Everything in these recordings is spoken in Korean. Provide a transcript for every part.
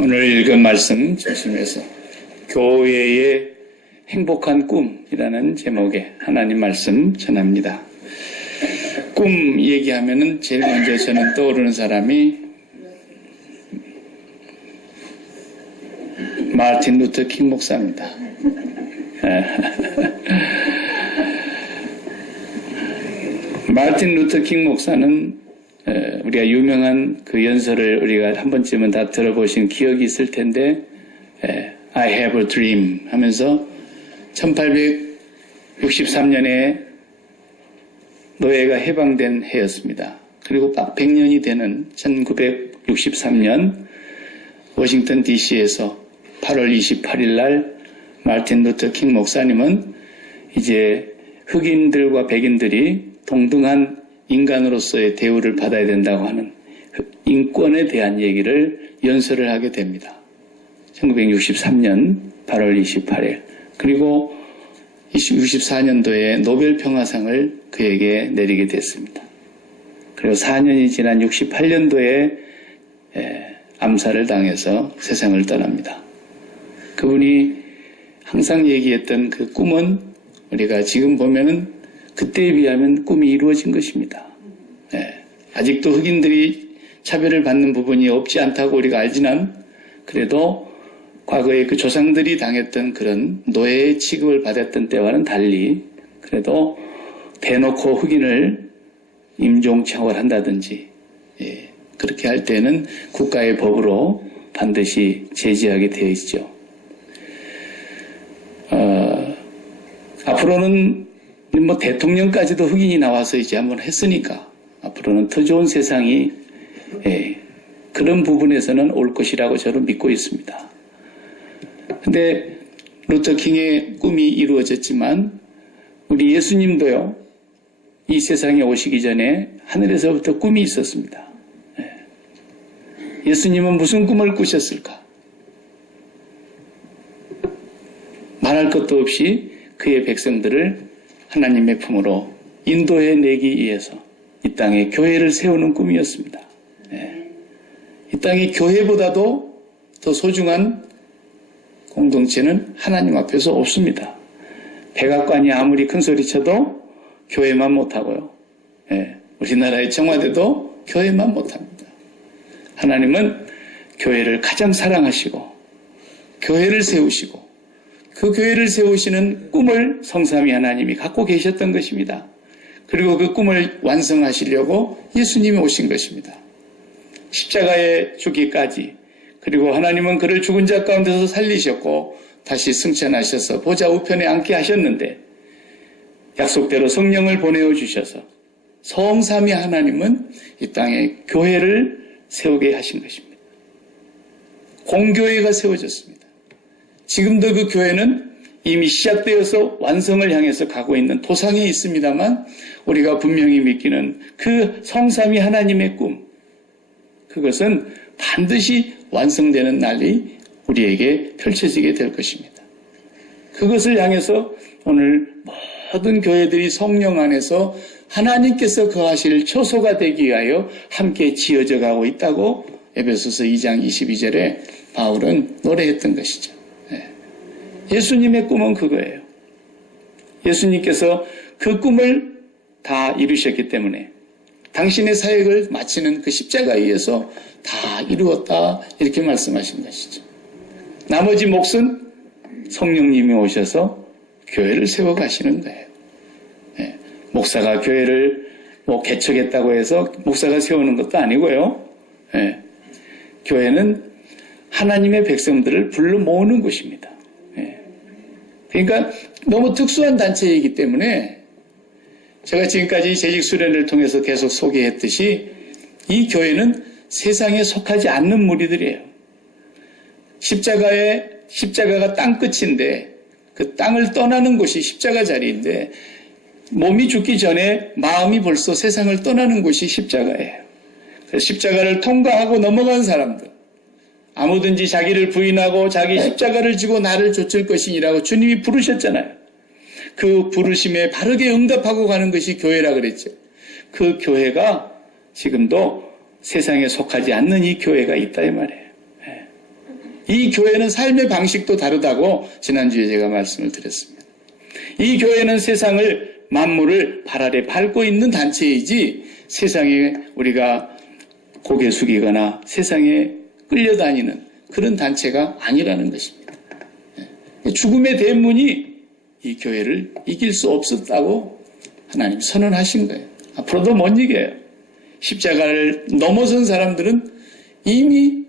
오늘 읽은 말씀 중심에서 교회의 행복한 꿈이라는 제목의 하나님 말씀 전합니다. 꿈 얘기하면은 제일 먼저 저는 떠오르는 사람이 마틴 루터 킹 목사입니다. 마틴 루터 킹 목사는 우리가 유명한 그 연설을 우리가 한 번쯤은 다 들어보신 기억이 있을 텐데 I have a dream 하면서 1863년에 노예가 해방된 해였습니다. 그리고 딱 100년이 되는 1963년 워싱턴 DC에서 8월 28일 날 마틴 루터 킹 목사님은 이제 흑인들과 백인들이 동등한 인간으로서의 대우를 받아야 된다고 하는 인권에 대한 얘기를 연설을 하게 됩니다. 1963년 8월 28일. 그리고 64년도에 노벨 평화상을 그에게 내리게 됐습니다. 그리고 4년이 지난 68년도에 암살을 당해서 세상을 떠납니다. 그분이 항상 얘기했던 그 꿈은 우리가 지금 보면은 그때에 비하면 꿈이 이루어진 것입니다. 아직도 흑인들이 차별을 받는 부분이 없지 않다고 우리가 알지만 그래도 과거에 그 조상들이 당했던 그런 노예의 취급을 받았던 때와는 달리 그래도 대놓고 흑인을 임종처벌한다든지 그렇게 할 때는 국가의 법으로 반드시 제지하게 되어 있죠. 앞으로는 뭐 대통령까지도 흑인이 나와서 이제 한번 했으니까 앞으로는 더 좋은 세상이 그런 부분에서는 올 것이라고 저는 믿고 있습니다. 근데 루터 킹의 꿈이 이루어졌지만 우리 예수님도요 이 세상에 오시기 전에 하늘에서부터 꿈이 있었습니다. 예수님은 무슨 꿈을 꾸셨을까? 말할 것도 없이 그의 백성들을 하나님의 품으로 인도해 내기 위해서 이 땅에 교회를 세우는 꿈이었습니다. 이 땅에 교회보다도 더 소중한 공동체는 하나님 앞에서 없습니다. 백악관이 아무리 큰 소리 쳐도 교회만 못하고요. 우리나라의 청와대도 교회만 못합니다. 하나님은 교회를 가장 사랑하시고 교회를 세우시고 그 교회를 세우시는 꿈을 성삼위 하나님이 갖고 계셨던 것입니다. 그리고 그 꿈을 완성하시려고 예수님이 오신 것입니다. 십자가에 죽기까지 그리고 하나님은 그를 죽은 자 가운데서 살리셨고 다시 승천하셔서 보좌 우편에 앉게 하셨는데 약속대로 성령을 보내어 주셔서 성삼위 하나님은 이 땅에 교회를 세우게 하신 것입니다. 공교회가 세워졌습니다. 지금도 그 교회는 이미 시작되어서 완성을 향해서 가고 있는 도상에 있습니다만 우리가 분명히 믿기는 그 성삼위 하나님의 꿈 그것은 반드시 완성되는 날이 우리에게 펼쳐지게 될 것입니다. 그것을 향해서 오늘 모든 교회들이 성령 안에서 하나님께서 거하실 처소가 되기 위하여 함께 지어져 가고 있다고 에베소서 2장 22절에 바울은 노래했던 것이죠. 예수님의 꿈은 그거예요. 예수님께서 그 꿈을 다 이루셨기 때문에 당신의 사역을 마치는 그 십자가에 의해서 다 이루었다 이렇게 말씀하신 것이죠. 나머지 몫은 성령님이 오셔서 교회를 세워가시는 거예요. 목사가 교회를 개척했다고 해서 목사가 세우는 것도 아니고요. 교회는 하나님의 백성들을 불러 모으는 곳입니다. 그러니까 너무 특수한 단체이기 때문에 제가 지금까지 재직 수련을 통해서 계속 소개했듯이 이 교회는 세상에 속하지 않는 무리들이에요. 십자가가 땅 끝인데 그 땅을 떠나는 곳이 십자가 자리인데 몸이 죽기 전에 마음이 벌써 세상을 떠나는 곳이 십자가예요. 그래서 십자가를 통과하고 넘어간 사람들 아무든지 자기를 부인하고 자기 십자가를 지고 나를 좇을 것이니라고 주님이 부르셨잖아요. 그 부르심에 바르게 응답하고 가는 것이 교회라 그랬죠. 그 교회가 지금도 세상에 속하지 않는 이 교회가 있다 이 말이에요. 이 교회는 삶의 방식도 다르다고 지난주에 제가 말씀을 드렸습니다. 이 교회는 세상을 만물을 발 아래 밟고 있는 단체이지 세상에 우리가 고개 숙이거나 세상에 끌려다니는 그런 단체가 아니라는 것입니다. 죽음의 대문이 이 교회를 이길 수 없었다고 하나님 선언하신 거예요. 앞으로도 못 이겨요. 십자가를 넘어선 사람들은 이미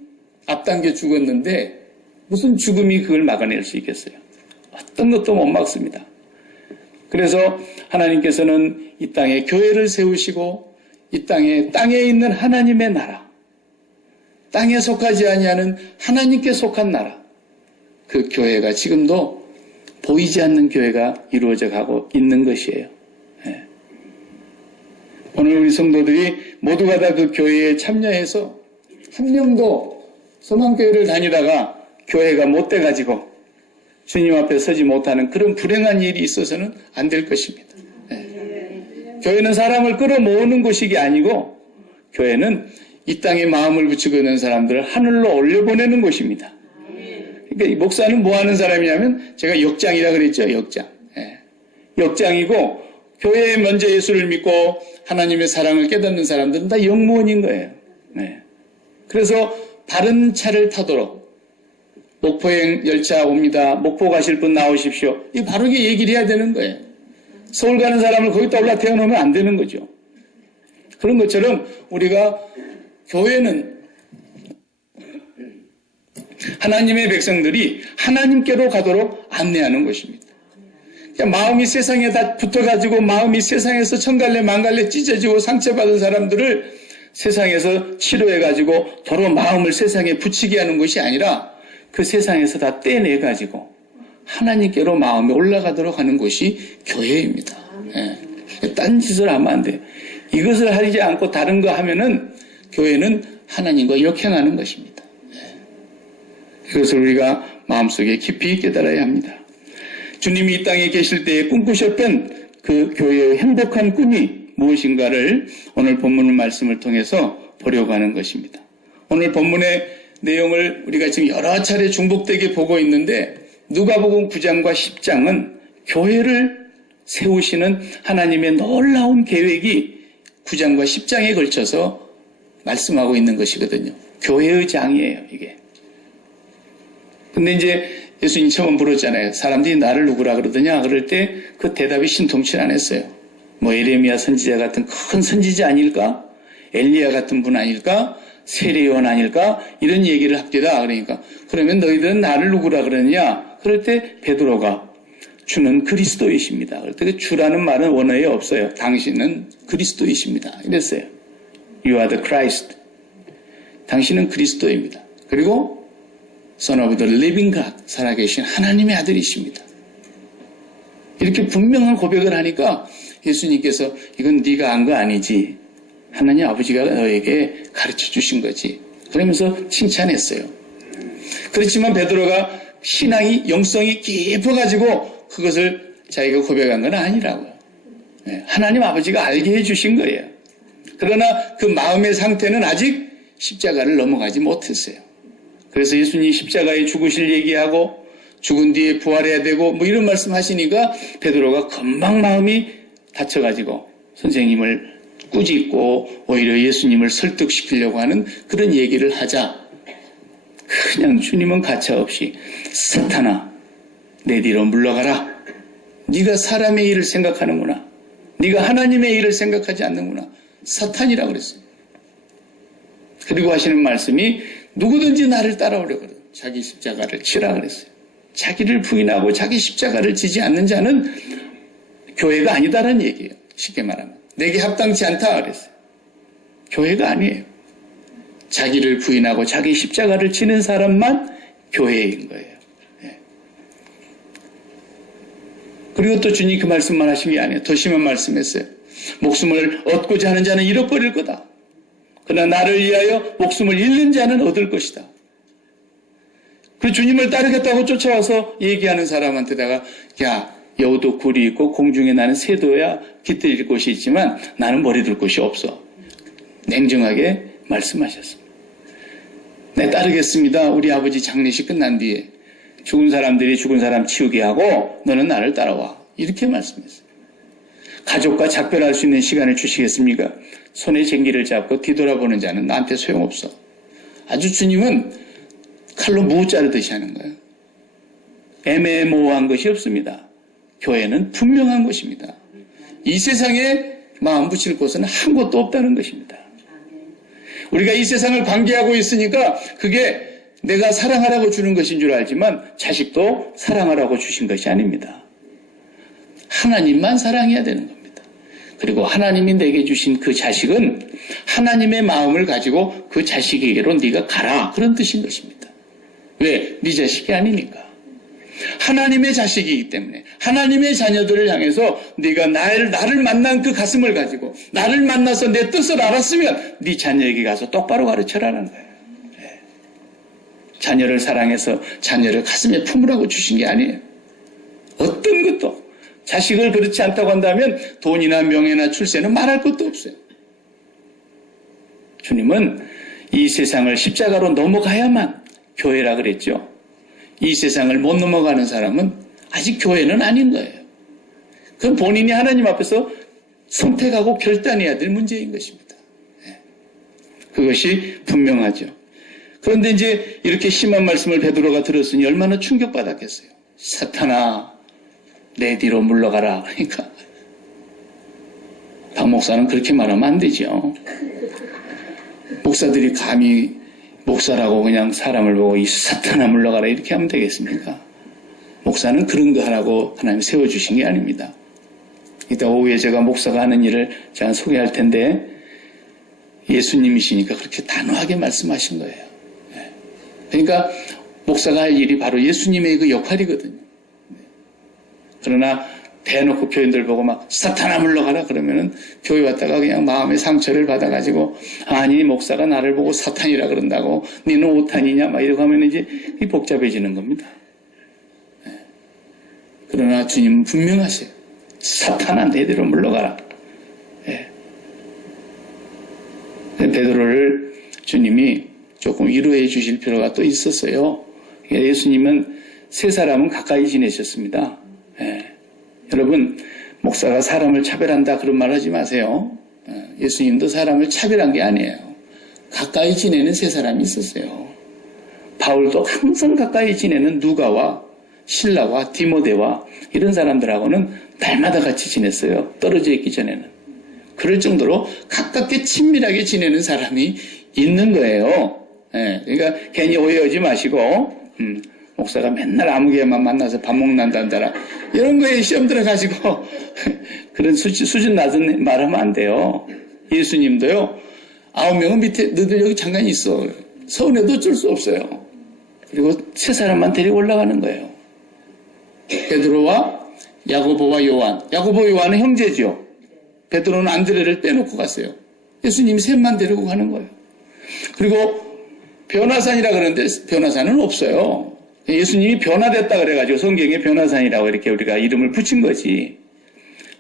앞당겨 죽었는데 무슨 죽음이 그걸 막아낼 수 있겠어요? 어떤 것도 못 막습니다. 그래서 하나님께서는 이 땅에 교회를 세우시고 이 땅에 있는 하나님의 나라, 땅에 속하지 아니하는 하나님께 속한 나라, 그 교회가 지금도 보이지 않는 교회가 이루어져 가고 있는 것이에요. 네. 오늘 우리 성도들이 모두가 다 그 교회에 참여해서 한 명도 소망교회를 다니다가 교회가 못 돼가지고 주님 앞에 서지 못하는 그런 불행한 일이 있어서는 안 될 것입니다. 네. 교회는 사람을 끌어모으는 곳이 아니고 교회는 이 땅에 마음을 붙이고 있는 사람들을 하늘로 올려보내는 곳입니다. 그러니까 이 목사는 뭐 하는 사람이냐면 제가 역장이라 그랬죠. 역장. 예. 역장이고 교회에 먼저 예수를 믿고 하나님의 사랑을 깨닫는 사람들은 다 역무원인 거예요. 네. 그래서 바른 차를 타도록 목포행 열차 옵니다. 목포 가실 분 나오십시오. 이 바르게 얘기를 해야 되는 거예요. 서울 가는 사람을 거기다 올라 태워놓으면 안 되는 거죠. 그런 것처럼 우리가 교회는 하나님의 백성들이 하나님께로 가도록 안내하는 것입니다. 그러니까 마음이 세상에 다 붙어가지고 마음이 세상에서 천갈래 만갈래 찢어지고 상처받은 사람들을 세상에서 치료해가지고 도로 마음을 세상에 붙이게 하는 것이 아니라 그 세상에서 다 떼내가지고 하나님께로 마음이 올라가도록 하는 것이 교회입니다. 예. 딴 짓을 하면 안 돼요. 이것을 하지 않고 다른 거 하면은 교회는 하나님과 역행하는 것입니다. 그것을 우리가 마음속에 깊이 깨달아야 합니다. 주님이 이 땅에 계실 때에 꿈꾸셨던 그 교회의 행복한 꿈이 무엇인가를 오늘 본문 말씀을 통해서 보려고 하는 것입니다. 오늘 본문의 내용을 우리가 지금 여러 차례 중복되게 보고 있는데 누가복음 9장과 10장은 교회를 세우시는 하나님의 놀라운 계획이 9장과 10장에 걸쳐서 말씀하고 있는 것이거든요. 교회의 장이에요, 이게. 근데 이제 예수님 처음 물었잖아요. 사람들이 나를 누구라 그러더냐? 그럴 때 그 대답이 신통치 않았어요. 뭐 에레미야 선지자 같은 큰 선지자 아닐까? 엘리야 같은 분 아닐까? 세례요한 아닐까? 이런 얘기를 합디다. 그러니까 그러면 너희들은 나를 누구라 그러느냐? 그럴 때 베드로가 주는 그리스도이십니다. 그럴 때 그 주라는 말은 원어에 없어요. 당신은 그리스도이십니다. 이랬어요. You are the Christ. 당신은 그리스도입니다. 그리고 Son of the Living God, 살아계신 하나님의 아들이십니다. 이렇게 분명한 고백을 하니까 예수님께서 이건 네가 한 거 아니지. 하나님 아버지가 너에게 가르쳐 주신 거지. 그러면서 칭찬했어요. 그렇지만 베드로가 신앙이 영성이 깊어가지고 그것을 자기가 고백한 건 아니라고요. 하나님 아버지가 알게 해주신 거예요. 그러나 그 마음의 상태는 아직 십자가를 넘어가지 못했어요. 그래서 예수님이 십자가에 죽으실 얘기하고 죽은 뒤에 부활해야 되고 뭐 이런 말씀 하시니까 베드로가 금방 마음이 다쳐가지고 선생님을 꾸짖고 오히려 예수님을 설득시키려고 하는 그런 얘기를 하자 그냥 주님은 가차없이 사탄아 내 뒤로 물러가라. 네가 사람의 일을 생각하는구나. 네가 하나님의 일을 생각하지 않는구나. 사탄이라고 그랬어요. 그리고 하시는 말씀이 누구든지 나를 따라오려고 그래요. 자기 십자가를 치라 그랬어요. 자기를 부인하고 자기 십자가를 지지 않는 자는 교회가 아니다라는 얘기예요. 쉽게 말하면. 내게 합당치 않다 그랬어요. 교회가 아니에요. 자기를 부인하고 자기 십자가를 지는 사람만 교회인 거예요. 네. 그리고 또 주님이 그 말씀만 하신 게 아니에요. 더 심한 말씀했어요. 목숨을 얻고자 하는 자는 잃어버릴 거다. 그러나 나를 위하여 목숨을 잃는 자는 얻을 것이다. 그 주님을 따르겠다고 쫓아와서 얘기하는 사람한테다가 야 여우도 굴이 있고 공중에 나는 새도야 깃들일 곳이 있지만 나는 머리 둘 곳이 없어. 냉정하게 말씀하셨습니다. 네, 따르겠습니다. 우리 아버지 장례식 끝난 뒤에 죽은 사람들이 죽은 사람 치우게 하고 너는 나를 따라와. 이렇게 말씀했어요. 가족과 작별할 수 있는 시간을 주시겠습니까? 손에 쟁기를 잡고 뒤돌아보는 자는 나한테 소용없어. 아주 주님은 칼로 무 자르듯이 하는 거예요. 애매모호한 것이 없습니다. 교회는 분명한 것입니다. 이 세상에 마음 붙일 곳은 한 곳도 없다는 것입니다. 우리가 이 세상을 관계하고 있으니까 그게 내가 사랑하라고 주는 것인 줄 알지만 자식도 사랑하라고 주신 것이 아닙니다. 하나님만 사랑해야 되는 겁니다. 그리고 하나님이 내게 주신 그 자식은 하나님의 마음을 가지고 그 자식에게로 네가 가라, 그런 뜻인 것입니다. 왜? 네 자식이 아니니까. 하나님의 자식이기 때문에 하나님의 자녀들을 향해서 네가 나를 만난 그 가슴을 가지고 나를 만나서 내 뜻을 알았으면 네 자녀에게 가서 똑바로 가르쳐라는 거예요. 네. 자녀를 사랑해서 자녀를 가슴에 품으라고 주신 게 아니에요. 어떤 것도. 자식을 그렇지 않다고 한다면 돈이나 명예나 출세는 말할 것도 없어요. 주님은 이 세상을 십자가로 넘어가야만 교회라 그랬죠. 이 세상을 못 넘어가는 사람은 아직 교회는 아닌 거예요. 그건 본인이 하나님 앞에서 선택하고 결단해야 될 문제인 것입니다. 그것이 분명하죠. 그런데 이제 이렇게 심한 말씀을 베드로가 들었으니 얼마나 충격받았겠어요. 사탄아, 내 뒤로 물러가라. 그러니까 박 목사는 그렇게 말하면 안 되죠. 목사들이 감히 목사라고 그냥 사람을 보고 이 사탄아 물러가라 이렇게 하면 되겠습니까? 목사는 그런 거 하라고 하나님 세워주신 게 아닙니다. 이따 오후에 제가 목사가 하는 일을 제가 소개할 텐데 예수님이시니까 그렇게 단호하게 말씀하신 거예요. 그러니까 목사가 할 일이 바로 예수님의 그 역할이거든요. 그러나 대놓고 교인들 보고 막 사탄아 물러가라 그러면은 교회 왔다가 그냥 마음의 상처를 받아가지고 아니 목사가 나를 보고 사탄이라 그런다고 니는 오탄이냐 막 이러고 하면 이제 복잡해지는 겁니다. 그러나 주님은 분명하세요. 사탄아 내대로 물러가라. 베드로를 주님이 조금 위로해 주실 필요가 또 있었어요. 예수님은 세 사람은 가까이 지내셨습니다. 여러분, 목사가 사람을 차별한다 그런 말 하지 마세요. 예수님도 사람을 차별한 게 아니에요. 가까이 지내는 세 사람이 있었어요. 바울도 항상 가까이 지내는 누가와 실라와 디모데와 이런 사람들하고는 날마다 같이 지냈어요. 떨어져 있기 전에는. 그럴 정도로 가깝게 친밀하게 지내는 사람이 있는 거예요. 그러니까 괜히 오해하지 마시고 목사가 맨날 아무개만 만나서 밥 먹는다더라 이런 거에 시험 들어가지고 그런 수준 낮은 말하면 안 돼요. 예수님도요 9명은 밑에 너희들 여기 잠깐 있어 서운해도 어쩔 수 없어요. 그리고 세 사람만 데리고 올라가는 거예요. 베드로와 야고보와 요한. 야고보 요한은 형제죠. 베드로는 안드레를 빼놓고 갔어요. 예수님이 셋만 데리고 가는 거예요. 그리고 변화산이라 그러는데 변화산은 없어요. 예수님이 변화됐다 그래가지고 성경에 변화산이라고 이렇게 우리가 이름을 붙인 거지.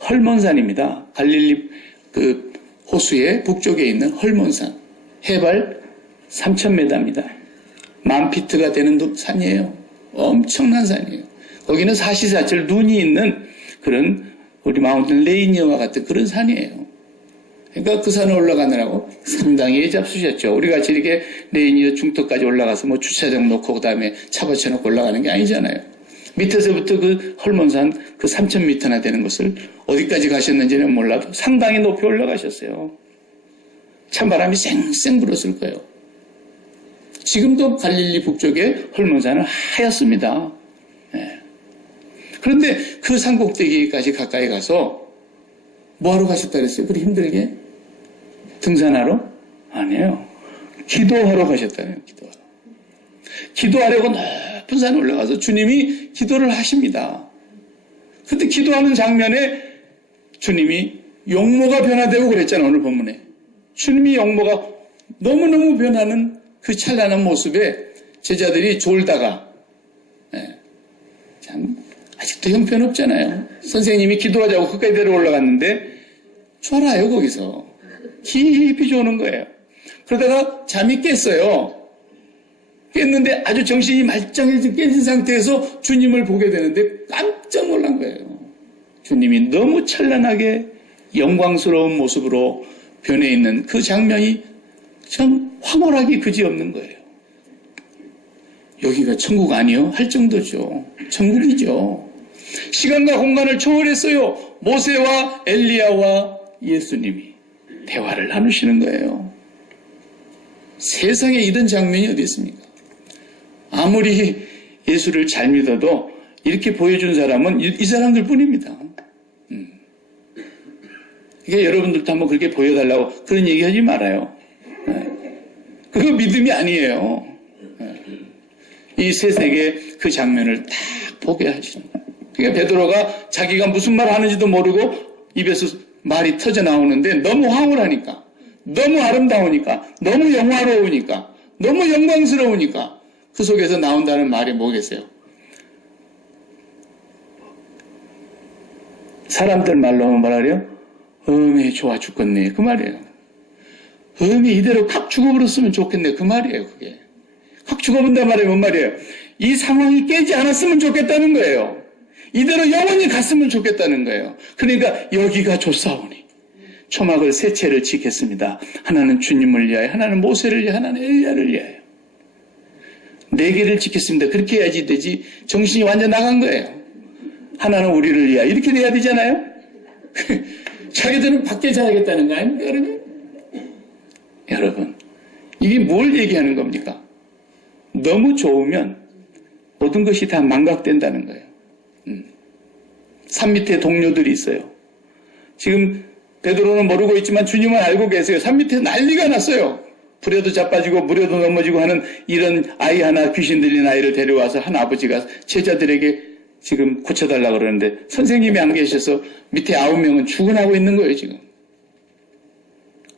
헐몬산입니다. 갈릴리 그 호수의 북쪽에 있는 헐몬산. 해발 3,000m입니다. 10,000피트가 되는 산이에요. 엄청난 산이에요. 거기는 사시사철 눈이 있는 그런 우리 마운틴 레이니어와 같은 그런 산이에요. 그러니까 그 산에 올라가느라고 상당히 애잡수셨죠. 우리 같이 이렇게 레이니어 중턱까지 올라가서 뭐 주차장 놓고 그 다음에 차 받쳐놓고 올라가는 게 아니잖아요. 밑에서부터 그 헐몬산 그 3,000m나 되는 것을 어디까지 가셨는지는 몰라도 상당히 높이 올라가셨어요. 찬바람이 쌩쌩 불었을 거예요. 지금도 갈릴리 북쪽에 헐몬산은 하얗습니다. 그런데 그 산꼭대기까지 가까이 가서 뭐하러 가셨다 그랬어요? 그리 힘들게? 등산하러? 아니에요. 기도하러 가셨다네요. 기도하러. 기도하려고 높은 산에 올라가서 주님이 기도를 하십니다. 그때 기도하는 장면에 주님이 용모가 변화되고 그랬잖아요. 오늘 본문에. 주님이 용모가 너무너무 변하는 그 찬란한 모습에 제자들이 졸다가 참 아직도 형편없잖아요. 선생님이 기도하자고 끝까지 데려 올라갔는데 졸아요. 거기서 깊이 조는 거예요. 그러다가 잠이 깼어요. 깼는데 아주 정신이 말짱해져 깨진 상태에서 주님을 보게 되는데 깜짝 놀란 거예요. 주님이 너무 찬란하게 영광스러운 모습으로 변해 있는 그 장면이 참 황홀하기 그지없는 거예요. 여기가 천국 아니요? 할 정도죠. 천국이죠. 시간과 공간을 초월했어요. 모세와 엘리야와 예수님이 대화를 나누시는 거예요. 세상에 이런 장면이 어디 있습니까? 아무리 예수를 잘 믿어도 이렇게 보여준 사람은 이 사람들 뿐입니다. 그러니까 여러분들도 한번 그렇게 보여달라고 그런 얘기 하지 말아요. 그거 믿음이 아니에요. 이 세세계 그 장면을 딱 보게 하시는 거예요. 그러니까 베드로가 자기가 무슨 말 하는지도 모르고 입에서 말이 터져 나오는데 너무 황홀하니까, 너무 아름다우니까, 너무 영화로우니까, 너무 영광스러우니까 그 속에서 나온다는 말이 뭐겠어요? 사람들 말로 하면 뭐라래요? 좋아 죽겠네. 그 말이에요. 이대로 확 죽어버렸으면 좋겠네. 그 말이에요. 그게. 확 죽어본단 말이에요. 뭔 말이에요? 이 상황이 깨지 않았으면 좋겠다는 거예요. 이대로 영원히 갔으면 좋겠다는 거예요. 그러니까 여기가 좋사오니 초막을 세 채를 지켰습니다. 하나는 주님을 위하여, 하나는 모세를 위하여, 하나는 엘리야를 위하여. 4개를 지켰습니다. 그렇게 해야지 되지. 정신이 완전 나간 거예요. 하나는 우리를 위하여. 이렇게 돼야 되잖아요. 자기들은 밖에 자야겠다는 거 아닙니까? 그러면? 여러분, 이게 뭘 얘기하는 겁니까? 너무 좋으면 모든 것이 다 망각된다는 거예요. 산 밑에 동료들이 있어요. 지금 베드로는 모르고 있지만 주님은 알고 계세요. 산 밑에 난리가 났어요. 불에도 자빠지고 물에도 넘어지고 하는 이런 아이 하나, 귀신 들린 아이를 데려와서 한 아버지가 제자들에게 지금 고쳐달라고 그러는데 선생님이 안 계셔서 밑에 9명은 죽어나고 있는 거예요, 지금.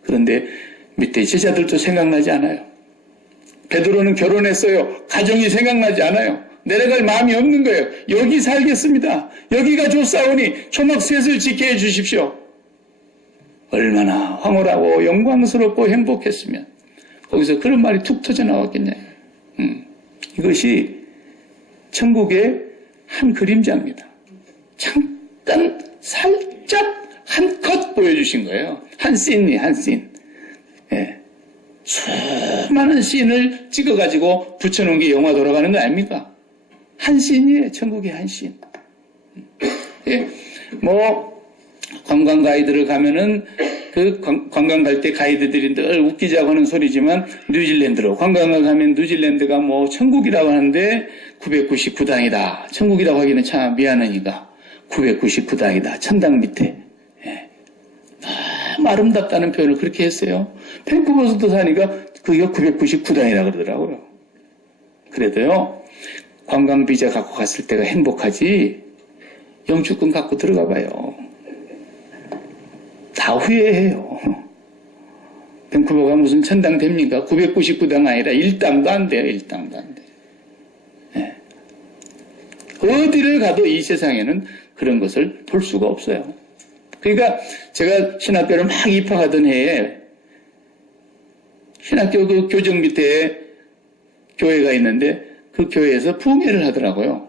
그런데 밑에 제자들도 생각나지 않아요. 베드로는 결혼했어요. 가정이 생각나지 않아요. 내려갈 마음이 없는 거예요. 여기 살겠습니다. 여기가 좋사오니 초막셋을 지켜해 주십시오. 얼마나 황홀하고 영광스럽고 행복했으면 거기서 그런 말이 툭 터져 나왔겠냐. 이것이 천국의 한 그림자입니다. 잠깐 살짝 한 컷 보여주신 거예요. 한 씬이 한 씬. 예. 수많은 씬을 찍어가지고 붙여놓은 게 영화 돌아가는 거 아닙니까? 한 씬이에요. 천국의 한 씬. 예. 관광 가이드를 가면은 그 관광 갈 때 가이드들이 늘 웃기자고 하는 소리지만 뉴질랜드로 관광을 가면 뉴질랜드가 천국이라고 하는데 999당이다. 천국이라고 하기는 참 미안하니까 999당이다. 천당 밑에. 예. 너무 아름답다는 표현을 그렇게 했어요. 밴쿠버에서도 사니까 그게 999당이라 그러더라고요. 그래도요, 관광 비자 갖고 갔을 때가 행복하지, 영주권 갖고 들어가 봐요. 다 후회해요. 밴쿠버가 무슨 천당 됩니까? 999당 아니라 1당도 안 돼요. 1당도 안 돼요. 네. 어디를 가도 이 세상에는 그런 것을 볼 수가 없어요. 그러니까 제가 신학교를 막 입학하던 해에 신학교 그 교정 밑에 교회가 있는데 그 교회에서 부흥회를 하더라고요.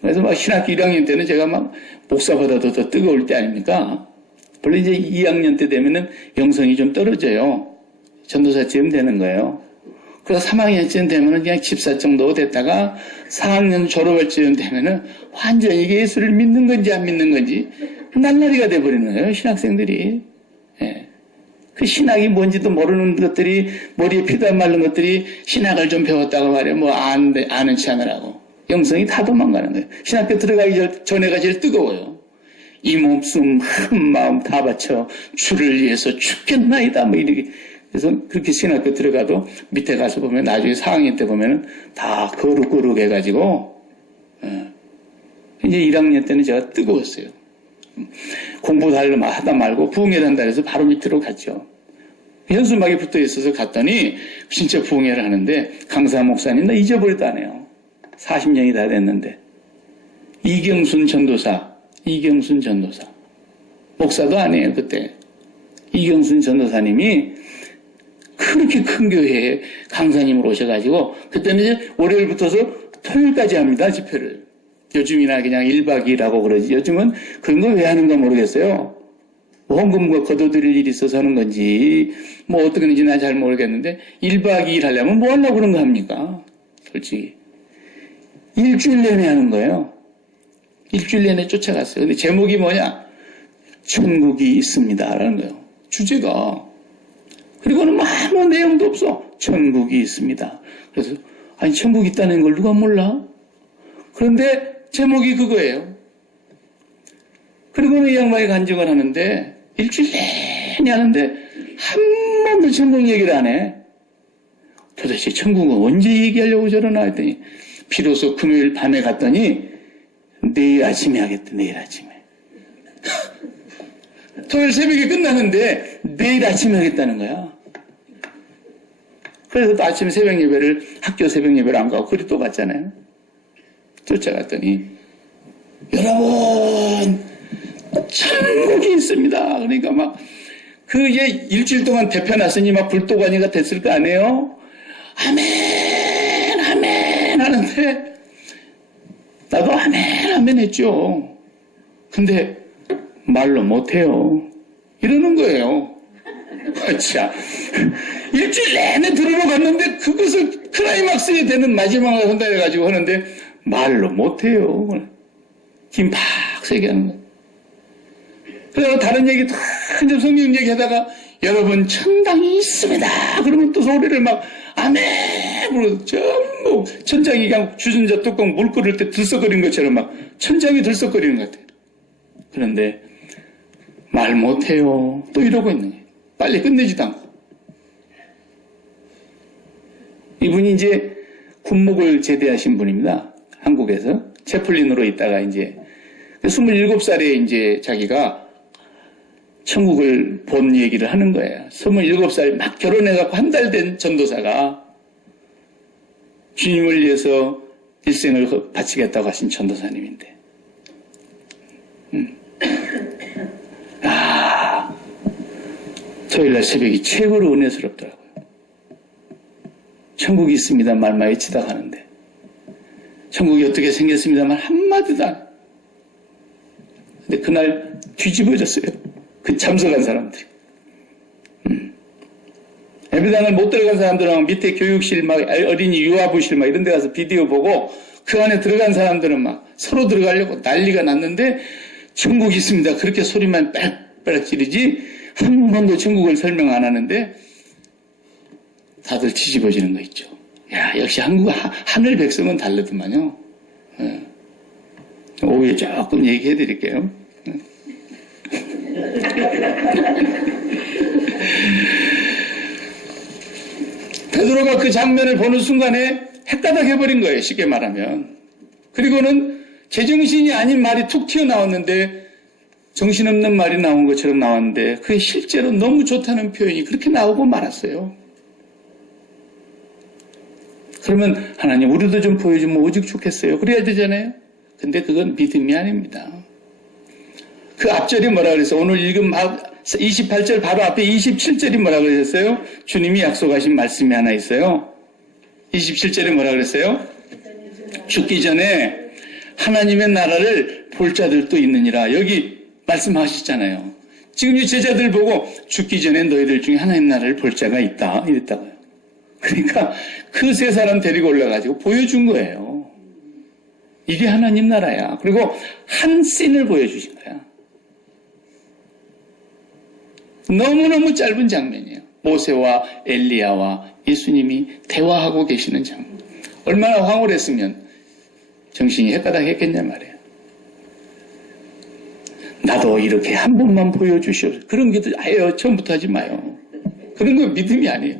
그래서 막 신학교 1학년 때는 제가 막 목사보다도 더 뜨거울 때 아닙니까? 원래 이제 2학년 때 되면은 영성이 좀 떨어져요. 전도사쯤 되는 거예요. 그래서 3학년쯤 되면은 그냥 집사 정도 됐다가 4학년 졸업할 쯤 되면은 완전히 이게 예수를 믿는 건지 안 믿는 건지 날라리가 돼버리는 거예요, 신학생들이. 예. 그 신학이 뭔지도 모르는 것들이, 머리에 피도 안 마른 것들이 신학을 좀 배웠다고 말이에요. 아는 체 하느라고. 영성이 다 도망가는 거예요. 신학교 들어가기 전에가 제일 뜨거워요. 이 몸숨 한 마음 다 바쳐 주를 위해서 죽겠나이다. 이렇게. 그래서 그렇게 신학교 들어가도 밑에 가서 보면 나중에 4학년 때 보면은 다 거룩거룩 해가지고, 이제 1학년 때는 제가 뜨거웠어요. 공부도 하다 말고 부흥회를 한다 해서 바로 밑으로 갔죠. 현수막이 붙어 있어서 갔더니 진짜 부흥회를 하는데 강사 목사님 나 잊어버렸다네요. 40년이 다 됐는데. 이경순 전도사. 목사도 아니에요, 그때. 이경순 전도사님이 그렇게 큰 교회에 강사님으로 오셔가지고 그때는 이제 월요일부터서 토요일까지 합니다. 집회를. 요즘이나 그냥 1박 2일하고 그러지. 요즘은 그런 거 왜 하는가 모르겠어요. 헌금과 거둬들일 일이 있어서 하는 건지 뭐 어떻게 하는지 난 잘 모르겠는데 1박 2일 하려면 뭐 하려고 그런 거 합니까? 솔직히. 일주일 내내 하는 거예요. 일주일 내내 쫓아갔어요. 근데 제목이 뭐냐? 천국이 있습니다. 라는 거예요. 주제가. 그리고는 뭐 아무 내용도 없어. 천국이 있습니다. 그래서 아니 천국이 있다는 걸 누가 몰라? 그런데 제목이 그거예요. 그리고는 이 양반이 간증을 하는데 일주일 내내 하는데 한 번도 천국 얘기를 안 해. 도대체 천국은 언제 얘기하려고 저러나 했더니 비로소 금요일 밤에 갔더니 내일 아침에 하겠대. 내일 아침에. 토요일 새벽에 끝나는데 내일 아침에 하겠다는 거야. 그래서 또 아침 새벽 예배를 학교 새벽 예배를 안 가고 그리 또 갔잖아요. 쫓아갔더니 여러분 천국이 있습니다. 그러니까 막 그 이제 일주일 동안 대표놨으니 막 불도가니가 됐을 거 아니에요. 아멘 아멘 하는데 나도 아멘 아멘 했죠. 근데 말로 못해요. 이러는 거예요. 자, 일주일 내내 들으러 갔는데 그것을 클라이막스에 되는 마지막을 한다 해가지고 하는데 말로 못해요. 힘 팍 세게 하는 거예요. 그래서 다른 얘기 다 성경 얘기하다가 여러분 천당이 있습니다. 그러면 또 소리를 막 아멘 그러고 전부 천장이 그냥 주전자 뚜껑 물 끓일 때 들썩거리는 것처럼 막 천장이 들썩거리는 것 같아요. 그런데 말 못해요. 또 이러고 있는 거예요. 빨리 끝내지도 않고. 이분이 이제 군목을 제대하신 분입니다. 한국에서. 채플린으로 있다가 이제 27살에 이제 자기가 천국을 본 얘기를 하는 거예요. 27살 막 결혼해갖고 한 달 된 전도사가 주님을 위해서 일생을 바치겠다고 하신 전도사님인데. 토요일날 새벽이 최고로 은혜스럽더라고요. 천국이 있습니다 말만 외치다 가는데 천국이 어떻게 생겼습니다만 한마디도 안. 근데 그날 뒤집어졌어요. 그 참석한 사람들이. 예배당을 못 들어간 사람들은 밑에 교육실 막 어린이 유아부실 막 이런 데 가서 비디오 보고 그 안에 들어간 사람들은 막 서로 들어가려고 난리가 났는데 천국이 있습니다. 그렇게 소리만 빽빽 지르지 한 번도 천국을 설명 안 하는데 다들 뒤집어지는 거 있죠. 야, 역시 하늘 백성은 다르더만요. 예. 오후에 조금 얘기해 드릴게요. 베드로가 그 장면을 보는 순간에 헷가닥 해버린 거예요. 쉽게 말하면. 그리고는 제정신이 아닌 말이 툭 튀어나왔는데 정신없는 말이 나온 것처럼 나왔는데 그게 실제로 너무 좋다는 표현이 그렇게 나오고 말았어요. 그러면 하나님 우리도 좀 보여주면 오직 좋겠어요. 그래야 되잖아요. 근데 그건 믿음이 아닙니다. 그 앞절이 뭐라 그랬어요? 오늘 읽은 28절 바로 앞에 27절이 뭐라 그러셨어요? 주님이 약속하신 말씀이 하나 있어요. 27절에 뭐라 그랬어요? 죽기 전에 하나님의 나라를 볼 자들도 있느니라. 여기 말씀하셨잖아요. 지금 이 제자들 보고 죽기 전에 너희들 중에 하나님 나라를 볼 자가 있다. 이랬다고요. 그러니까 그 세 사람 데리고 올라가지고 보여준 거예요. 이게 하나님 나라야. 그리고 한 씬을 보여주신 거야. 너무너무 짧은 장면이에요. 모세와 엘리야와 예수님이 대화하고 계시는 장면. 얼마나 황홀했으면 정신이 헷가닥 했겠냐 말이에요. 나도 이렇게 한 번만 보여주시오. 그런 기도 아예 처음부터 하지 마요. 그런 건 믿음이 아니에요.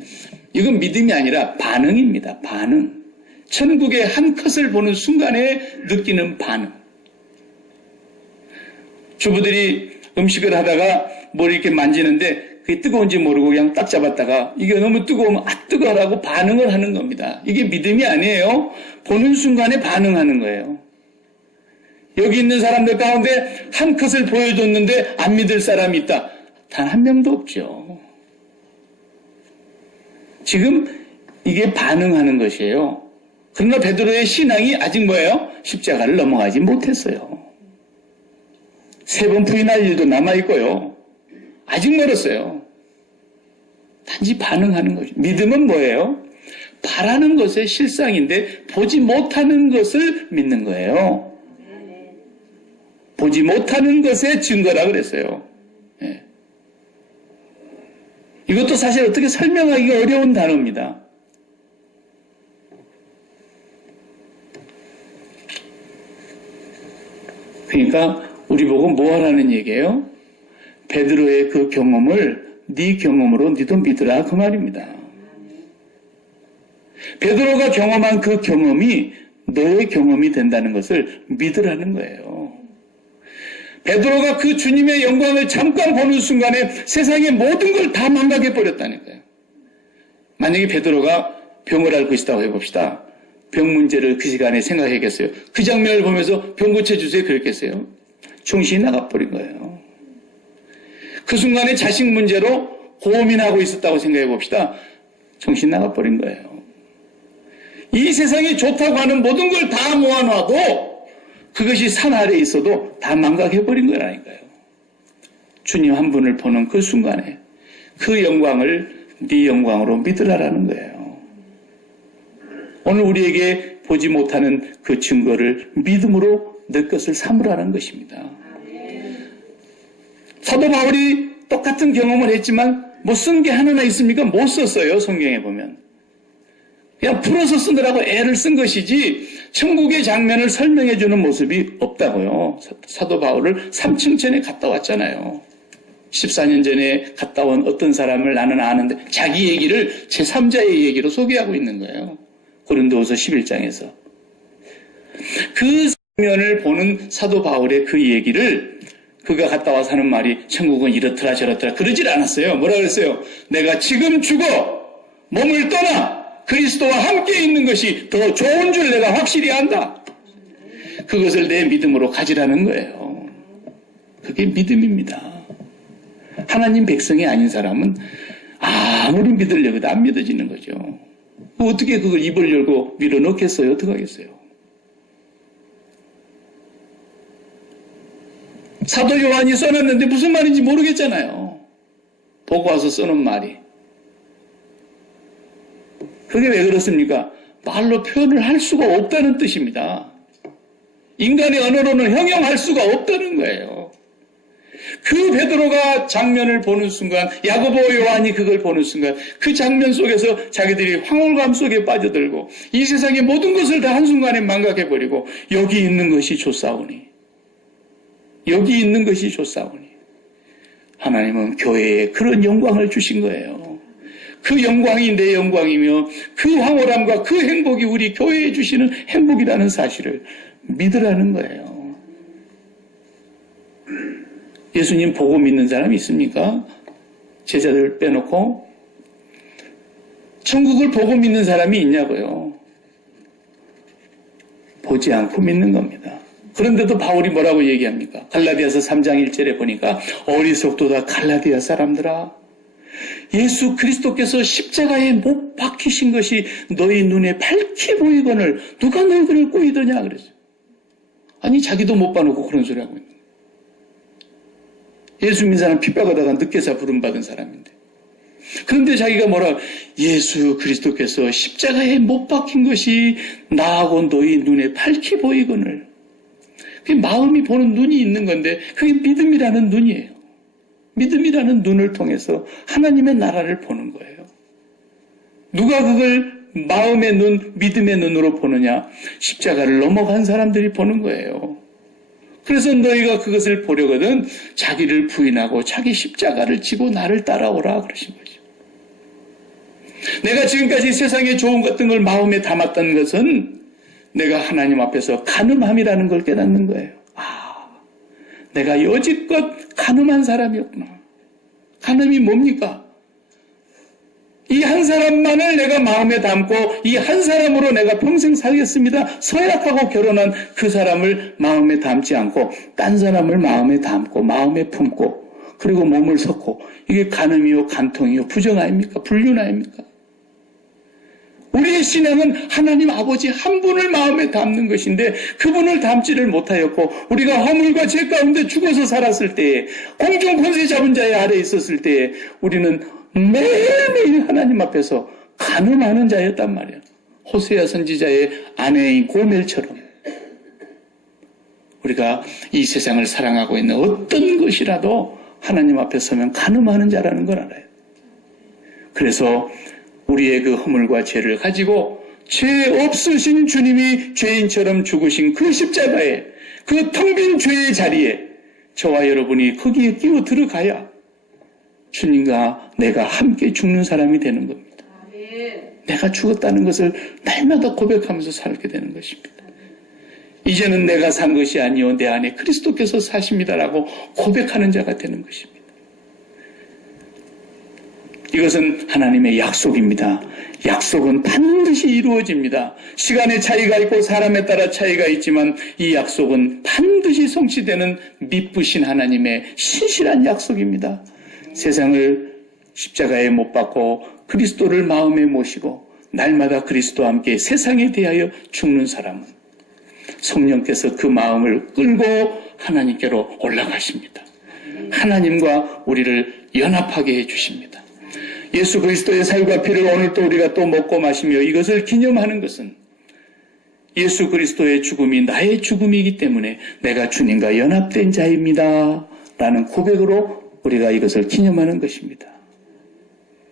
이건 믿음이 아니라 반응입니다. 반응. 천국의 한 컷을 보는 순간에 느끼는 반응. 주부들이 음식을 하다가 뭘 이렇게 만지는데 그게 뜨거운지 모르고 그냥 딱 잡았다가 이게 너무 뜨거우면 뜨거워라고 반응을 하는 겁니다. 이게 믿음이 아니에요. 보는 순간에 반응하는 거예요. 여기 있는 사람들 가운데 한 컷을 보여줬는데 안 믿을 사람이 있다. 단 한 명도 없죠. 지금 이게 반응하는 것이에요. 그러나 베드로의 신앙이 아직 뭐예요? 십자가를 넘어가지 못했어요. 3번 부인할 일도 남아있고요. 아직 멀었어요. 단지 반응하는 거죠. 믿음은 뭐예요? 바라는 것의 실상인데 보지 못하는 것을 믿는 거예요. 보지 못하는 것의 증거라 그랬어요. 예. 이것도 사실 어떻게 설명하기가 어려운 단어입니다. 그러니까 우리 보고 뭐 하라는 얘기예요? 베드로의 그 경험을 네 경험으로 니도 믿으라 그 말입니다. 베드로가 경험한 그 경험이 너의 경험이 된다는 것을 믿으라는 거예요. 베드로가 그 주님의 영광을 잠깐 보는 순간에 세상의 모든 걸 다 망각해버렸다니까요. 만약에 베드로가 병을 앓고 있다고 해봅시다. 병 문제를 그 시간에 생각했겠어요? 그 장면을 보면서 병 고쳐주세요 그랬겠어요? 정신이 나가버린 거예요. 그 순간에 자식 문제로 고민하고 있었다고 생각해봅시다. 정신 나가버린 거예요. 이 세상이 좋다고 하는 모든 걸 다 모아놔도 그것이 산 아래에 있어도 다 망각해버린 거라니까요. 주님 한 분을 보는 그 순간에 그 영광을 네 영광으로 믿으라라는 거예요. 오늘 우리에게 보지 못하는 그 증거를 믿음으로 내 것을 삼으라는 것입니다. 사도 바울이 똑같은 경험을 했지만 뭐 쓴 게 하나나 있습니까? 못 썼어요. 성경에 보면. 그냥 풀어서 쓰느라고 애를 쓴 것이지 천국의 장면을 설명해주는 모습이 없다고요. 사도 바울을 3층 전에 갔다 왔잖아요. 14년 전에 갔다 온 어떤 사람을 나는 아는데 자기 얘기를 제3자의 얘기로 소개하고 있는 거예요. 고린도후서 11장에서. 그 장면을 보는 사도 바울의 그 얘기를 그가 갔다 와서 하는 말이 천국은 이렇더라 저렇더라 그러질 않았어요. 뭐라 그랬어요? 내가 지금 죽어 몸을 떠나 그리스도와 함께 있는 것이 더 좋은 줄 내가 확실히 안다. 그것을 내 믿음으로 가지라는 거예요. 그게 믿음입니다. 하나님 백성이 아닌 사람은 아무리 믿으려고 해도 안 믿어지는 거죠. 어떻게 그걸 입을 열고 밀어넣겠어요? 어떡하겠어요? 사도 요한이 써놨는데 무슨 말인지 모르겠잖아요. 보고 와서 써놓은 말이. 그게 왜 그렇습니까? 말로 표현을 할 수가 없다는 뜻입니다. 인간의 언어로는 형용할 수가 없다는 거예요. 그 베드로가 장면을 보는 순간, 야고보 요한이 그걸 보는 순간 그 장면 속에서 자기들이 황홀감 속에 빠져들고 이 세상의 모든 것을 다 한순간에 망각해버리고 여기 있는 것이 좋사오니 여기 있는 것이 좋사오니 하나님은 교회에 그런 영광을 주신 거예요. 그 영광이 내 영광이며 그 황홀함과 그 행복이 우리 교회에 주시는 행복이라는 사실을 믿으라는 거예요. 예수님 보고 믿는 사람이 있습니까? 제자들 빼놓고 천국을 보고 믿는 사람이 있냐고요. 보지 않고 믿는 겁니다. 그런데도 바울이 뭐라고 얘기합니까? 갈라디아서 3장 1절에 보니까 어리석도다 갈라디아 사람들아 예수 그리스도께서 십자가에 못 박히신 것이 너희 눈에 밝히 보이거늘 누가 너희들을 꼬이더냐 그랬어요. 아니 자기도 못 봐놓고 그런 소리 하고 있는 거예요. 예수 믿는 사람 핍박하다가 늦게사 부름받은 사람인데 그런데 자기가 뭐라 예수 그리스도께서 십자가에 못 박힌 것이 나하고 너희 눈에 밝히 보이거늘 그게 마음이 보는 눈이 있는 건데 그게 믿음이라는 눈이에요. 믿음이라는 눈을 통해서 하나님의 나라를 보는 거예요. 누가 그걸 마음의 눈, 믿음의 눈으로 보느냐? 십자가를 넘어간 사람들이 보는 거예요. 그래서 너희가 그것을 보려거든 자기를 부인하고 자기 십자가를 지고 나를 따라오라 그러신 거죠. 내가 지금까지 세상에 좋은 같은 걸 마음에 담았던 것은 내가 하나님 앞에서 가늠함이라는 걸 깨닫는 거예요. 내가 여지껏 가늠한 사람이었구나. 가늠이 뭡니까? 이 한 사람만을 내가 마음에 담고 이 한 사람으로 내가 평생 살겠습니다. 서약하고 결혼한 그 사람을 마음에 담지 않고 딴 사람을 마음에 담고 마음에 품고 그리고 몸을 섞고 이게 간음이요 간통이요 부정 아닙니까? 불륜 아닙니까? 우리의 신앙은 하나님 아버지 한 분을 마음에 담는 것인데 그분을 담지를 못하였고 우리가 허물과 죄 가운데 죽어서 살았을 때에 공중 권세 잡은 자의 아래에 있었을 때에 우리는 매일매일 하나님 앞에서 간음하는 자였단 말이야. 호세아 선지자의 아내인 고멜처럼 우리가 이 세상을 사랑하고 있는 어떤 것이라도 하나님 앞에 서면 간음하는 자라는 걸 알아요. 그래서 우리의 그 허물과 죄를 가지고 죄 없으신 주님이 죄인처럼 죽으신 그 십자가에 그 텅 빈 죄의 자리에 저와 여러분이 거기에 끼어 들어가야 주님과 내가 함께 죽는 사람이 되는 겁니다. 내가 죽었다는 것을 날마다 고백하면서 살게 되는 것입니다. 이제는 내가 산 것이 아니요 내 안에 그리스도께서 사십니다라고 고백하는 자가 되는 것입니다. 이것은 하나님의 약속입니다. 약속은 반드시 이루어집니다. 시간의 차이가 있고 사람에 따라 차이가 있지만 이 약속은 반드시 성취되는 미쁘신 하나님의 신실한 약속입니다. 세상을 십자가에 못 박고 그리스도를 마음에 모시고 날마다 그리스도와 함께 세상에 대하여 죽는 사람은 성령께서 그 마음을 끌고 하나님께로 올라가십니다. 하나님과 우리를 연합하게 해주십니다. 예수 그리스도의 살과 피를 오늘 또 우리가 또 먹고 마시며 이것을 기념하는 것은 예수 그리스도의 죽음이 나의 죽음이기 때문에 내가 주님과 연합된 자입니다. 라는 고백으로 우리가 이것을 기념하는 것입니다.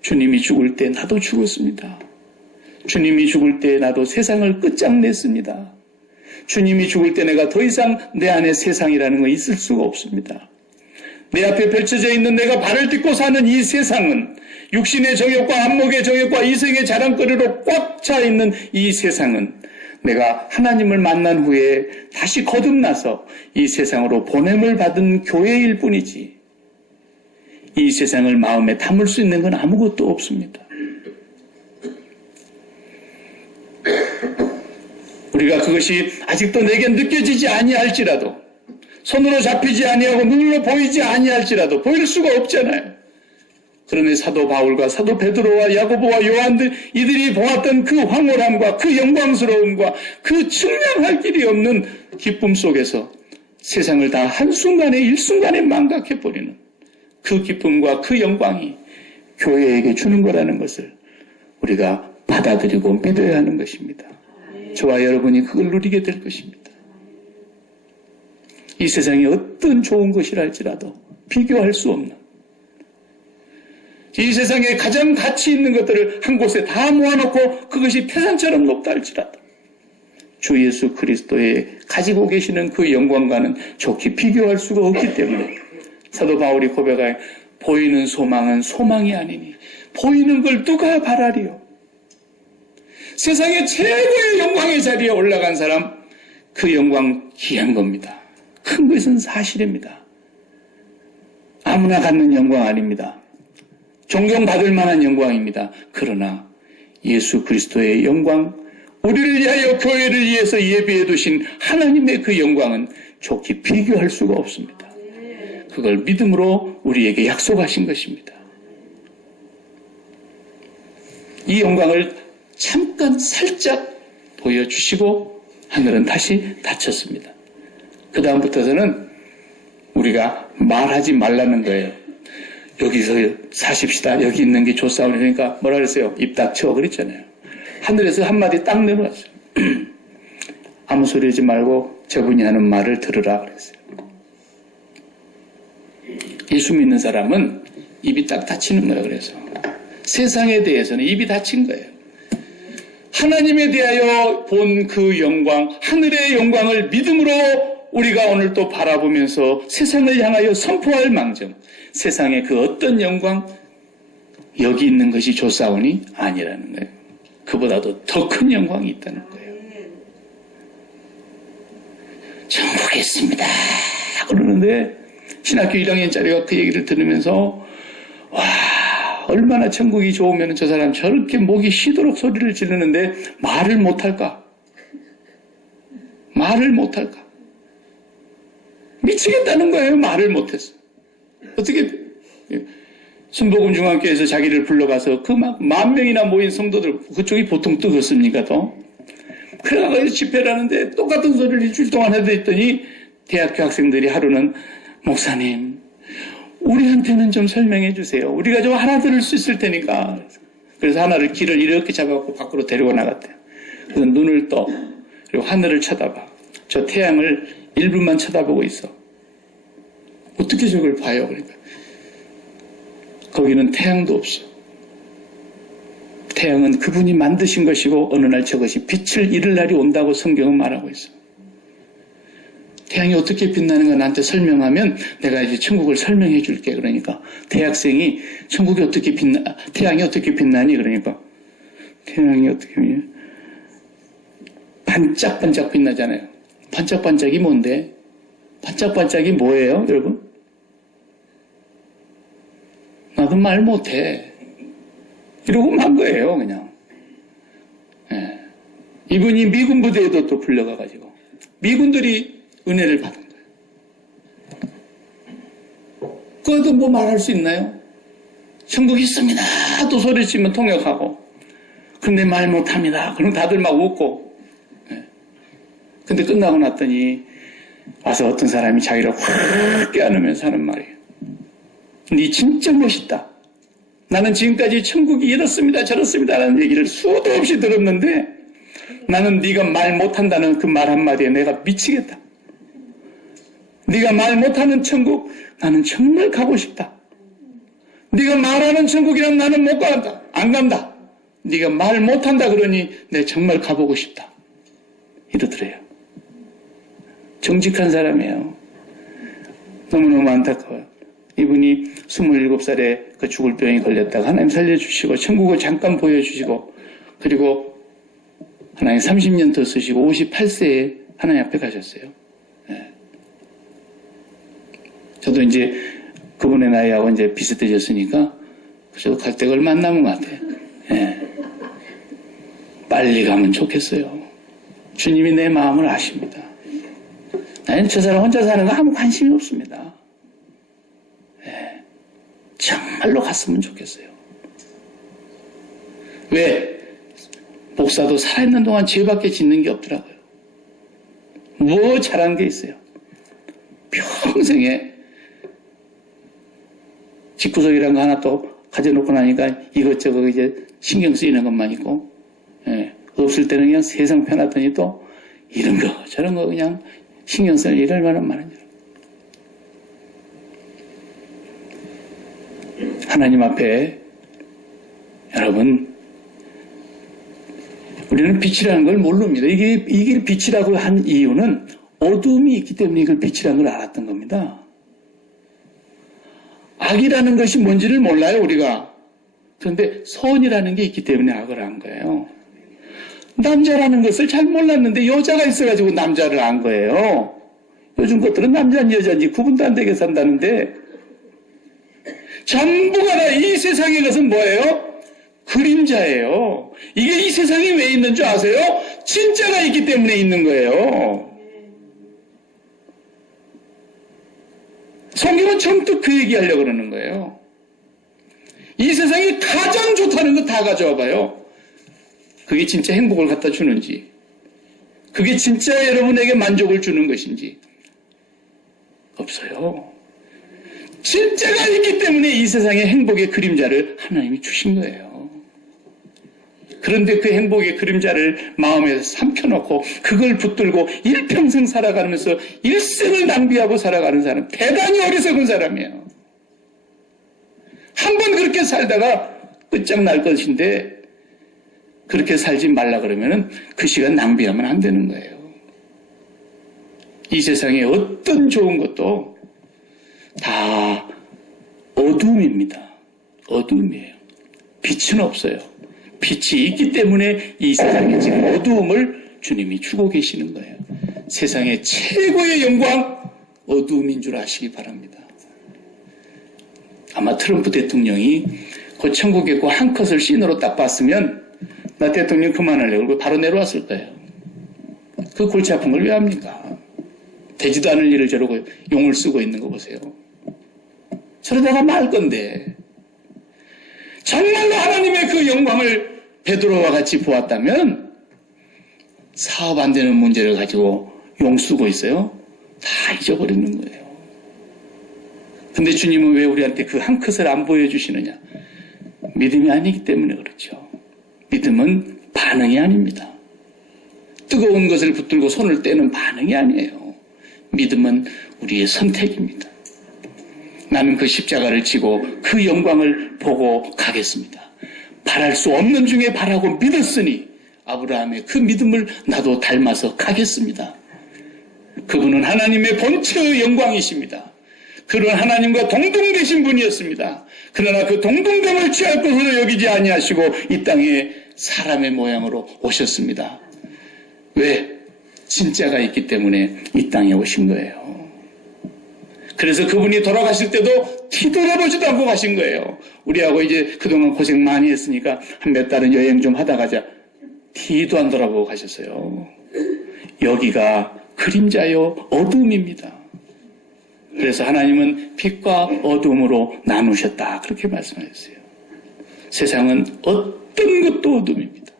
주님이 죽을 때 나도 죽었습니다. 주님이 죽을 때 나도 세상을 끝장냈습니다. 주님이 죽을 때 내가 더 이상 내 안에 세상이라는 건 있을 수가 없습니다. 내 앞에 펼쳐져 있는 내가 발을 딛고 사는 이 세상은 육신의 정욕과 안목의 정욕과 이생의 자랑거리로 꽉 차 있는 이 세상은 내가 하나님을 만난 후에 다시 거듭나서 이 세상으로 보냄을 받은 교회일 뿐이지 이 세상을 마음에 담을 수 있는 건 아무것도 없습니다. 우리가 그것이 아직도 내게 느껴지지 아니할지라도 손으로 잡히지 아니하고 눈으로 보이지 아니할지라도 보일 수가 없잖아요. 그러니 사도 바울과 사도 베드로와 야고보와 요한들 이들이 보았던 그 황홀함과 그 영광스러움과 그 측량할 길이 없는 기쁨 속에서 세상을 다 한순간에 일순간에 망각해버리는 그 기쁨과 그 영광이 교회에게 주는 거라는 것을 우리가 받아들이고 믿어야 하는 것입니다. 저와 여러분이 그걸 누리게 될 것입니다. 이 세상에 어떤 좋은 것이랄지라도 비교할 수 없는 이 세상에 가장 가치 있는 것들을 한 곳에 다 모아놓고 그것이 태산처럼 높다 할지라도 주 예수 그리스도의 가지고 계시는 그 영광과는 좋게 비교할 수가 없기 때문에 사도 바울이 고백하여 보이는 소망은 소망이 아니니 보이는 걸 누가 바라리요. 세상의 최고의 영광의 자리에 올라간 사람 그 영광 귀한 겁니다. 큰 것은 사실입니다. 아무나 갖는 영광 아닙니다. 존경받을 만한 영광입니다. 그러나 예수 그리스도의 영광, 우리를 위하여 교회를 위해서 예비해 두신 하나님의 그 영광은 좋게 비교할 수가 없습니다. 그걸 믿음으로 우리에게 약속하신 것입니다. 이 영광을 잠깐 살짝 보여주시고 하늘은 다시 닫혔습니다. 그 다음부터는 우리가 말하지 말라는 거예요. 여기서 사십시다. 여기 있는 게 좋사오니 그러니까 뭐라 그랬어요? 입 닥쳐 그랬잖아요. 하늘에서 한마디 딱 내놓았어요. 아무 소리 하지 말고 저분이 하는 말을 들으라 그랬어요. 예수 믿는 사람은 입이 딱 닫히는 거예요. 그래서 세상에 대해서는 입이 닫힌 거예요. 하나님에 대하여 본 그 영광, 하늘의 영광을 믿음으로 우리가 오늘 또 바라보면서 세상을 향하여 선포할 망정, 세상의 그 어떤 영광, 여기 있는 것이 좋사오니 아니라는 거예요. 그보다도 더 큰 영광이 있다는 거예요. 천국에 있습니다. 그러는데 신학교 1학년짜리가 그 얘기를 들으면서 와, 얼마나 천국이 좋으면 저 사람 저렇게 목이 쉬도록 소리를 지르는데 말을 못할까? 말을 못할까? 미치겠다는 거예요. 말을 못해서. 어떻게 순복음중앙교회에서 자기를 불러가서 그 막 10,000명이나 모인 성도들, 그쪽이 보통 뜨겁습니까, 또? 그래가지고 집회를 하는데 똑같은 소리를 일주일 동안 해도 했더니 대학교 학생들이 하루는 목사님, 우리한테는 좀 설명해 주세요. 우리가 좀 알아들을 수 있을 테니까. 그래서 하나를 길을 이렇게 잡아갖고 밖으로 데리고 나갔대요. 그래서 눈을 떠. 그리고 하늘을 쳐다봐. 저 태양을 1분만 쳐다보고 있어. 어떻게 저걸 봐요? 그러니까. 거기는 태양도 없어. 태양은 그분이 만드신 것이고 어느 날 저것이 빛을 잃을 날이 온다고 성경은 말하고 있어. 태양이 어떻게 빛나는가 나한테 설명하면 내가 이제 천국을 설명해 줄게. 그러니까 대학생이 천국이 어떻게 태양이 어떻게 빛나니? 그러니까 태양이 어떻게 빛나니? 반짝반짝 빛나잖아요. 반짝반짝이 뭔데? 반짝반짝이 뭐예요, 여러분? 나도 말 못해. 이러고 만 거예요, 그냥. 예. 이분이 미군 부대에도 또 불려가가지고 미군들이 은혜를 받은 거예요. 그것도 뭐 말할 수 있나요? 천국이 있습니다. 또 소리치면 통역하고. 근데 말 못합니다. 그럼 다들 막 웃고. 예. 근데 끝나고 났더니 와서 어떤 사람이 자기를 확 깨안으면서 하는 말이에요. 네 진짜 멋있다. 나는 지금까지 천국이 이렇습니다 저렇습니다 라는 얘기를 수도 없이 들었는데 나는 네가 말 못한다는 그 말 한마디에 내가 미치겠다. 네가 말 못하는 천국 나는 정말 가고 싶다. 네가 말하는 천국이라면 나는 못 간다. 안 간다. 네가 말 못한다 그러니 내가 정말 가보고 싶다. 이러더래요. 정직한 사람이에요. 너무너무 안타까워요. 이분이 27살에 그 죽을 병이 걸렸다가 하나님 살려주시고 천국을 잠깐 보여주시고 그리고 하나님 30년 더 쓰시고 58세에 하나님 앞에 가셨어요. 네. 저도 이제 그분의 나이하고 이제 비슷해졌으니까 저도 갈 데가 얼마 안 남은 것 같아요. 네. 빨리 가면 좋겠어요. 주님이 내 마음을 아십니다. 나는 저 사람 혼자 사는 거 아무 관심이 없습니다. 네. 정말로 갔으면 좋겠어요. 왜? 목사도 살아있는 동안 죄밖에 짓는 게 없더라고요. 뭐 잘한 게 있어요. 평생에 집구석이란 거 하나 또 가져놓고 나니까 이것저것 이제 신경 쓰이는 것만 있고, 예. 없을 때는 그냥 세상 편하더니 또 이런 거 저런 거 그냥 신경 쓸 일 얼마나 많은지. 하나님 앞에 여러분 우리는 빛이라는 걸 모릅니다. 이게 빛이라고 한 이유는 어둠이 있기 때문에 이걸 빛이라는 걸 알았던 겁니다. 악이라는 것이 뭔지를 몰라요, 우리가. 그런데 선이라는 게 있기 때문에 악을 안 거예요. 남자라는 것을 잘 몰랐는데 여자가 있어가지고 남자를 안 거예요. 요즘 것들은 남자인지 여자인지 구분도 안 되게 산다는데 전부가 다 이 세상에 것은 뭐예요? 그림자예요. 이게 이 세상에 왜 있는 줄 아세요? 진짜가 있기 때문에 있는 거예요. 성경은 처음부터 그 얘기하려고 그러는 거예요. 이 세상에 가장 좋다는 거 다 가져와 봐요. 그게 진짜 행복을 갖다 주는지, 그게 진짜 여러분에게 만족을 주는 것인지 없어요. 진짜가 있기 때문에 이 세상에 행복의 그림자를 하나님이 주신 거예요. 그런데 그 행복의 그림자를 마음에 삼켜놓고 그걸 붙들고 일평생 살아가면서 일생을 낭비하고 살아가는 사람, 대단히 어리석은 사람이에요. 한 번 그렇게 살다가 끝장날 것인데 그렇게 살지 말라 그러면은 그 시간 낭비하면 안 되는 거예요. 이 세상에 어떤 좋은 것도 다 어둠입니다. 어둠이에요. 빛은 없어요. 빛이 있기 때문에 이 세상에 지금 어두움을 주님이 주고 계시는 거예요. 세상의 최고의 영광, 어두움인 줄 아시기 바랍니다. 아마 트럼프 대통령이 그 천국에 그 한 컷을 씬으로 딱 봤으면 나 대통령 그만할래. 그리고 바로 내려왔을 거예요. 그 골치 아픈 걸 왜 합니까? 되지도 않을 일을 저러고 용을 쓰고 있는 거 보세요. 저러다가 말 건데. 정말로 하나님의 그 영광을 베드로와 같이 보았다면 사업 안 되는 문제를 가지고 용 쓰고 있어요. 다 잊어버리는 거예요. 근데 주님은 왜 우리한테 그 한 컷을 안 보여주시느냐? 믿음이 아니기 때문에 그렇죠. 믿음은 반응이 아닙니다. 뜨거운 것을 붙들고 손을 떼는 반응이 아니에요. 믿음은 우리의 선택입니다. 나는 그 십자가를 지고 그 영광을 보고 가겠습니다. 바랄 수 없는 중에 바라고 믿었으니 아브라함의 그 믿음을 나도 닮아서 가겠습니다. 그분은 하나님의 본체의 영광이십니다. 그런 하나님과 동등되신 분이었습니다. 그러나 그 동등됨을 취할 것으로 여기지 아니하시고 이 땅에 사람의 모양으로 오셨습니다. 왜? 진짜가 있기 때문에 이 땅에 오신 거예요. 그래서 그분이 돌아가실 때도 뒤돌아보지도 않고 가신 거예요. 우리하고 이제 그동안 고생 많이 했으니까 한 몇 달은 여행 좀 하다 가자. 뒤도 안 돌아보고 가셨어요. 여기가 그림자요 어둠입니다. 그래서 하나님은 빛과 어둠으로 나누셨다. 그렇게 말씀하셨어요. 세상은 어떤 것도 어둠입니다.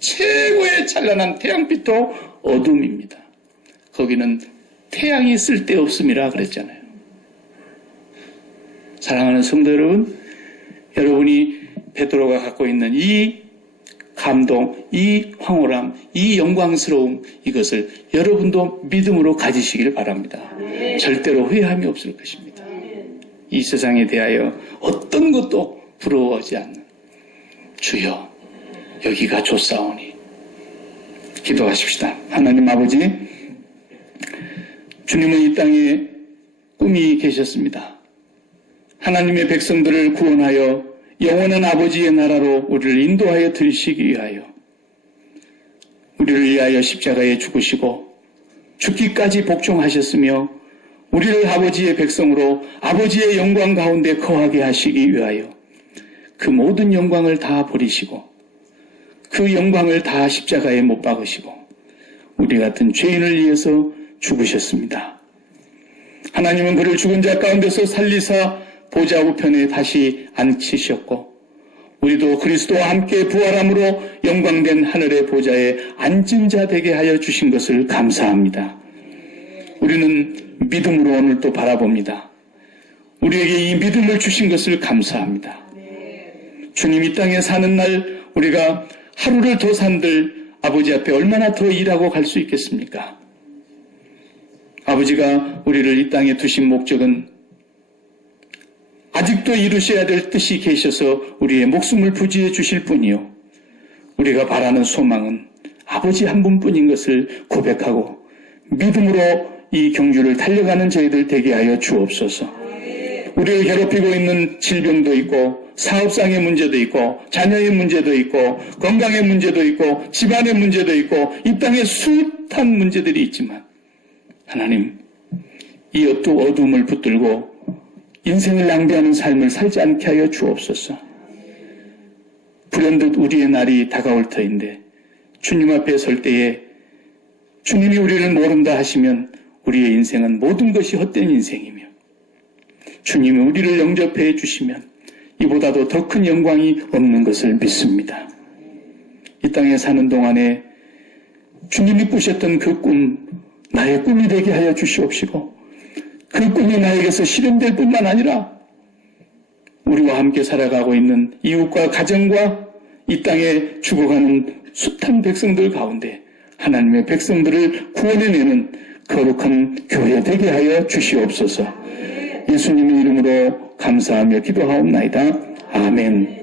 최고의 찬란한 태양빛도 어둠입니다. 거기는 태양이 쓸데없음이라 그랬잖아요. 사랑하는 성도 여러분, 여러분이 베드로가 갖고 있는 이 감동, 이 황홀함, 이 영광스러움, 이것을 여러분도 믿음으로 가지시길 바랍니다. 절대로 후회함이 없을 것입니다. 이 세상에 대하여 어떤 것도 부러워하지 않는 주여, 여기가 좋사오니. 기도하십시다. 하나님 아버지, 주님은 이 땅에 꿈이 계셨습니다. 하나님의 백성들을 구원하여 영원한 아버지의 나라로 우리를 인도하여 들이시기 위하여 우리를 위하여 십자가에 죽으시고 죽기까지 복종하셨으며 우리를 아버지의 백성으로 아버지의 영광 가운데 거하게 하시기 위하여 그 모든 영광을 다 버리시고 그 영광을 다 십자가에 못 박으시고 우리 같은 죄인을 위해서 죽으셨습니다. 하나님은 그를 죽은 자 가운데서 살리사 보좌 우편에 다시 앉히셨고 우리도 그리스도와 함께 부활함으로 영광된 하늘의 보좌에 앉은 자 되게 하여 주신 것을 감사합니다. 우리는 믿음으로 오늘도 바라봅니다. 우리에게 이 믿음을 주신 것을 감사합니다. 주님 이 땅에 사는 날 우리가 하루를 더 산들 아버지 앞에 얼마나 더 일하고 갈 수 있겠습니까? 아버지가 우리를 이 땅에 두신 목적은 아직도 이루셔야 될 뜻이 계셔서 우리의 목숨을 부지해 주실 뿐이요. 우리가 바라는 소망은 아버지 한 분뿐인 것을 고백하고 믿음으로 이 경주를 달려가는 저희들 되게 하여 주옵소서. 우리를 괴롭히고 있는 질병도 있고 사업상의 문제도 있고 자녀의 문제도 있고 건강의 문제도 있고 집안의 문제도 있고 이 땅에 숱한 문제들이 있지만 하나님, 이 어둠을 붙들고 인생을 낭비하는 삶을 살지 않게 하여 주옵소서. 불현듯 우리의 날이 다가올 터인데 주님 앞에 설 때에 주님이 우리를 모른다 하시면 우리의 인생은 모든 것이 헛된 인생이며 주님이 우리를 영접해 주시면 이보다도 더 큰 영광이 없는 것을 믿습니다. 이 땅에 사는 동안에 주님이 꾸셨던 그 꿈, 나의 꿈이 되게 하여 주시옵시고 그 꿈이 나에게서 실현될 뿐만 아니라 우리와 함께 살아가고 있는 이웃과 가정과 이 땅에 죽어가는 숱한 백성들 가운데 하나님의 백성들을 구원해내는 거룩한 교회 되게 하여 주시옵소서. 예수님의 이름으로 감사하며 기도하옵나이다. 아멘.